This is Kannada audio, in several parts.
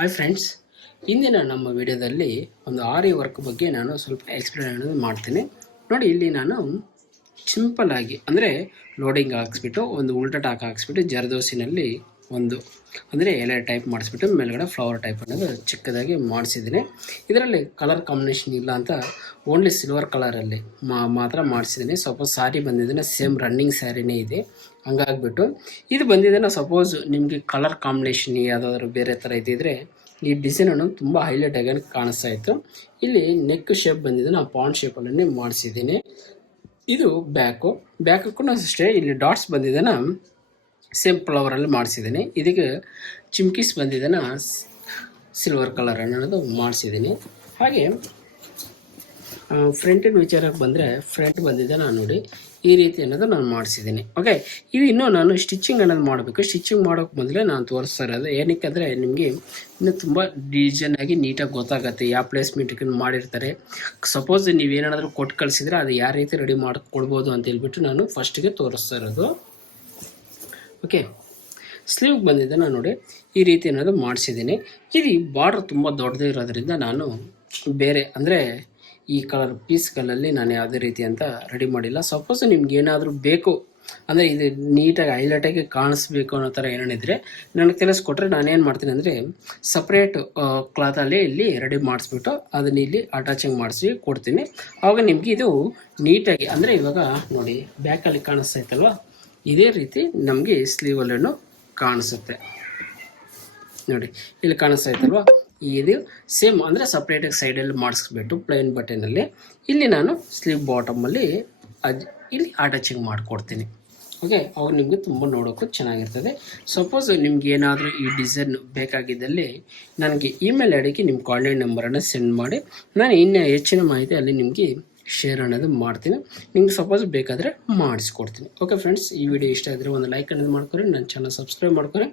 ಹಾಯ್ ಫ್ರೆಂಡ್ಸ್, ಇಂದಿನ ನಮ್ಮ ವಿಡಿಯೋದಲ್ಲಿ ಒಂದು ಆರಿ ವರ್ಕ್ ಬಗ್ಗೆ ನಾನು ಸ್ವಲ್ಪ ಎಕ್ಸ್ಪ್ಲೇನ್ ಮಾಡ್ತೀನಿ. ನೋಡಿ, ಇಲ್ಲಿ ನಾನು ಸಿಂಪಲ್ ಆಗಿ ಅಂದರೆ ಲೋಡಿಂಗ್ ಹಾಕ್ಸ್ಬಿಟ್ಟು ಒಂದು ಉಲ್ಟಾ ಟಾಕ್ ಹಾಕ್ಸ್ಬಿಟ್ಟು ಜರ್ದೋಸಿನಲ್ಲಿ ಒಂದು ಅಂದರೆ ಎಲೆ ಟೈಪ್ ಮಾಡಿಸ್ಬಿಟ್ಟು ಮೇಲ್ಗಡೆ ಫ್ಲವರ್ ಟೈಪ್ ಅನ್ನೋದು ಚಿಕ್ಕದಾಗಿ ಮಾಡಿಸಿದ್ದೀನಿ. ಇದರಲ್ಲಿ ಕಲರ್ ಕಾಂಬಿನೇಷನ್ ಇಲ್ಲ ಅಂತ ಓನ್ಲಿ ಸಿಲ್ವರ್ ಕಲರಲ್ಲಿ ಮಾತ್ರ ಮಾಡಿಸಿದ್ದೀನಿ. ಸಪೋಸ್ ಸ್ಯಾರಿ ಬಂದಿದ್ದೇನೆ ಸೇಮ್ ರನ್ನಿಂಗ್ ಸ್ಯಾರಿನೇ ಇದೆ. ಹಂಗಾಗ್ಬಿಟ್ಟು ಇದು ಬಂದಿದ್ದೇನೆ. ಸಪೋಸ್ ನಿಮಗೆ ಕಲರ್ ಕಾಂಬಿನೇಷನ್ ಯಾವುದಾದ್ರೂ ಬೇರೆ ಥರ ಇದ್ದಿದ್ರೆ ಈ ಡಿಸೈನನ್ನು ತುಂಬ ಹೈಲೈಟ್ ಆಗಿ ಕಾಣಿಸ್ತಾ ಇತ್ತು. ಇಲ್ಲಿ ನೆಕ್ ಶೇಪ್ ಬಂದಿದೆ, ನಾನು ಪಾಂಡ್ ಶೇಪಲ್ಲಿ ಮಾಡಿಸಿದ್ದೀನಿ. ಇದು ಬ್ಯಾಕು ಅಷ್ಟೇ ಇಲ್ಲಿ ಡಾಟ್ಸ್ ಬಂದಿದ್ದೇನೆ ಸೇಮ್ ಫ್ಲವರಲ್ಲಿ ಮಾಡಿಸಿದ್ದೀನಿ. ಇದಕ್ಕೆ ಚಿಮ್ಕೀಸ್ ಬಂದಿದ್ದೇನೆ ಸಿಲ್ವರ್ ಕಲರ್ ಅನ್ನೋದು ಮಾಡಿಸಿದ್ದೀನಿ. ಹಾಗೆ ಫ್ರಂಟಿನ ವಿಚಾರಕ್ಕೆ ಬಂದರೆ ಫ್ರಂಟ್ ಬಂದಿದೆ ನಾನು ನೋಡಿ ಈ ರೀತಿ ಅನ್ನೋದು ನಾನು ಮಾಡಿಸಿದ್ದೀನಿ. ಓಕೆ, ಇವು ಇನ್ನೂ ನಾನು ಸ್ಟಿಚಿಂಗ್ ಅನ್ನೋದು ಮಾಡಬೇಕು. ಸ್ಟಿಚಿಂಗ್ ಮಾಡೋಕ್ಕೆ ಮೊದಲೇ ನಾನು ತೋರಿಸ್ತಾ ಇರೋದು ಏನಕ್ಕೆ ಅಂದರೆ ನಿಮಗೆ ಇನ್ನೂ ತುಂಬ ಡಿಸೈನಾಗಿ ನೀಟಾಗಿ ಗೊತ್ತಾಗುತ್ತೆ ಯಾವ ಪ್ಲೇಸ್ಮೆಂಟ್ಗೆ ಮಾಡಿರ್ತಾರೆ. ಸಪೋಸ್ ನೀವೇನಾದರೂ ಕೊಟ್ಟು ಕಳಿಸಿದ್ರೆ ಅದು ಯಾವ ರೀತಿ ರೆಡಿ ಮಾಡಿಕೊಡ್ಬೋದು ಅಂತ ಹೇಳ್ಬಿಟ್ಟು ನಾನು ಫಸ್ಟಿಗೆ ತೋರಿಸ್ತಾ ಇರೋದು. ಓಕೆ, ಸ್ಲೀವ್ ಬಂದಿದೆ ನಾನು ನೋಡಿ ಈ ರೀತಿ ಅನ್ನೋದು ಮಾಡಿಸಿದ್ದೀನಿ. ಇದು ಬಾರ್ಡ್ರ್ ತುಂಬ ದೊಡ್ಡದೇ ಇರೋದ್ರಿಂದ ನಾನು ಬೇರೆ ಅಂದರೆ ಈ ಕಲರ್ ಪೀಸ್ಗಳಲ್ಲಿ ನಾನು ಯಾವುದೇ ರೀತಿ ಅಂತ ರೆಡಿ ಮಾಡಿಲ್ಲ. ಸಪೋಸ್ ನಿಮ್ಗೆ ಏನಾದರೂ ಬೇಕು ಅಂದರೆ ಇದು ನೀಟಾಗಿ ಹೈಲೈಟಾಗಿ ಕಾಣಿಸ್ಬೇಕು ಅನ್ನೋ ಥರ ಏನೇನಿದ್ರೆ ನನಗೆ ತಿಳಿಸ್ಕೊಟ್ರೆ ನಾನೇನು ಮಾಡ್ತೀನಿ ಅಂದರೆ ಸಪ್ರೇಟ್ ಕ್ಲಾತಲ್ಲಿ ಇಲ್ಲಿ ರೆಡಿ ಮಾಡಿಸ್ಬಿಟ್ಟು ಅದನ್ನ ಇಲ್ಲಿ ಅಟ್ಯಾಚಿಂಗ್ ಮಾಡಿಸಿ ಕೊಡ್ತೀನಿ. ಆವಾಗ ನಿಮಗೆ ಇದು ನೀಟಾಗಿ ಅಂದರೆ ಇವಾಗ ನೋಡಿ ಬ್ಯಾಕಲ್ಲಿ ಕಾಣಿಸ್ತಾ ಇತ್ತಲ್ವ, ಇದೇ ರೀತಿ ನಮಗೆ ಸ್ಲೀವಲ್ಲೂ ಕಾಣಿಸುತ್ತೆ. ನೋಡಿ ಇಲ್ಲಿ ಕಾಣಿಸ್ತಾ ಇತ್ತಲ್ವ, ಇದು ಸೇಮ್ ಅಂದರೆ ಸಪ್ರೇಟಾಗಿ ಸೈಡಲ್ಲಿ ಮಾಡಿಸ್ಬಿಟ್ಟು ಪ್ಲೈನ್ ಬಟನಲ್ಲಿ ಇಲ್ಲಿ ನಾನು ಸ್ಲೀವ್ ಬಾಟಮಲ್ಲಿ ಇಲ್ಲಿ ಅಟ್ಯಾಚಿಂಗ್ ಮಾಡಿಕೊಡ್ತೀನಿ. ಓಕೆ, ಅವಾಗ ನಿಮಗೆ ತುಂಬ ನೋಡೋಕ್ಕೂ ಚೆನ್ನಾಗಿರ್ತದೆ. ಸಪೋಸ್ ನಿಮ್ಗೆ ಏನಾದರೂ ಈ ಡಿಸೈನ್ ಬೇಕಾಗಿದ್ದಲ್ಲಿ ನನಗೆ ಇಮೇಲ್ ಐಡಿಗೆ ನಿಮ್ಮ ಕಾಂಟ್ಯಾಕ್ಟ್ ನಂಬರನ್ನು ಸೆಂಡ್ ಮಾಡಿ ನಾನು ಇನ್ನೂ ಹೆಚ್ಚಿನ ಮಾಹಿತಿ ಅಲ್ಲಿ ನಿಮಗೆ ಶೇರ್ ಅನ್ನೋದು ಮಾಡ್ತೀನಿ. ನಿಮ್ಗೆ ಸಪೋಸ್ ಬೇಕಾದರೆ ಮಾಡಿಸ್ಕೊಡ್ತೀನಿ. ಓಕೆ ಫ್ರೆಂಡ್ಸ್, ಈ ವಿಡಿಯೋ ಇಷ್ಟ ಆದರೆ ಒಂದು ಲೈಕ್ ಅನ್ನೋದು ಮಾಡ್ಕೊರಿ, ನನ್ನ ಚಾನಲ್ ಸಬ್ಸ್ಕ್ರೈಬ್ ಮಾಡ್ಕೊರಿ,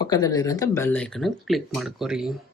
ಪಕ್ಕದಲ್ಲಿರೋಂಥ ಬೆಲ್ ಐಕನ್ ಕ್ಲಿಕ್ ಮಾಡ್ಕೊರಿ.